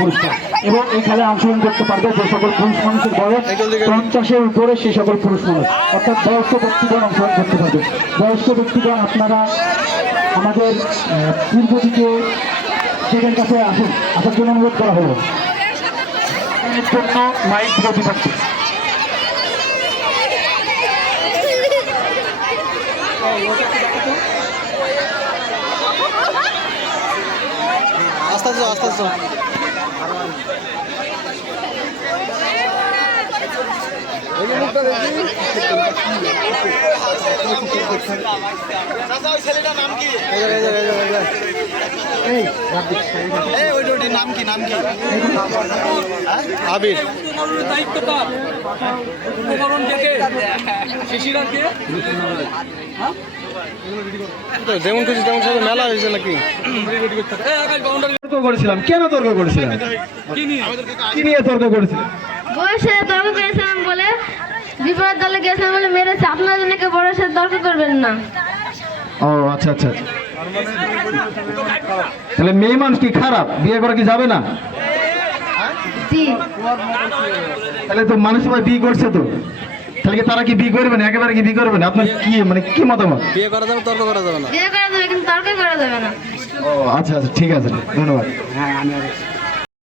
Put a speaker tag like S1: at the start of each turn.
S1: পুরস্কার। এবং এই খেলায় অংশগ্রহণ করতে পারবে যে সকল পুরুষ মানুষের বয়স পঞ্চাশের উপরে সেই সকল পুরুষ মানুষ। অর্থাৎ বয়স্ক ব্যক্তিগণ অংশগ্রহণ করতে পারবে। বয়স্ক ব্যক্তিগণ আপনারা আমাদের পূর্ব দিকে সেখান কাছে আসুন। আসার জন্য অনুরোধ করা হলো। জন্য মাইক প্রতিপক্ষ
S2: আস্তে আস্তে আস্তে আস্তে আবির।
S3: দায়িত্ব উপকরণ
S2: যেমন খুশি তেমন সাথে মেলা হয়েছে নাকি?
S1: তর্ক করেছিলাম। কেন তর্ক করেছিলাম?
S3: কি নিয়ে?
S1: তর্ক করেছিলাম?
S4: বউয়ের সাথে তর্ক করেছিলাম বিপরীত দলে গেছিলাম বলে মেরেছে আপনার জন্য কেউ বড়ের সাথে তর্ক করবেন না।
S1: ও আচ্ছা আচ্ছা। আচ্ছা। তাহলে মেয়ে মানুষ কি খারাপ? বিয়ে করা কি যাবে না? তাহলে তো মানুষ সবাই বিয়ে করছে তো। তাহলে কি তারা কি বিয়ে করবে না? একেবারে কি বিয়ে করবে না? আপনার কি মানে কি মতামত?
S2: বিয়ে করা যাবে তর্ক করা যাবে না।
S4: বিয়ে করা যাবে কিন্তু তর্ক করা যাবে না।
S1: ও আচ্ছা আচ্ছা ঠিক আছে ধন্যবাদ।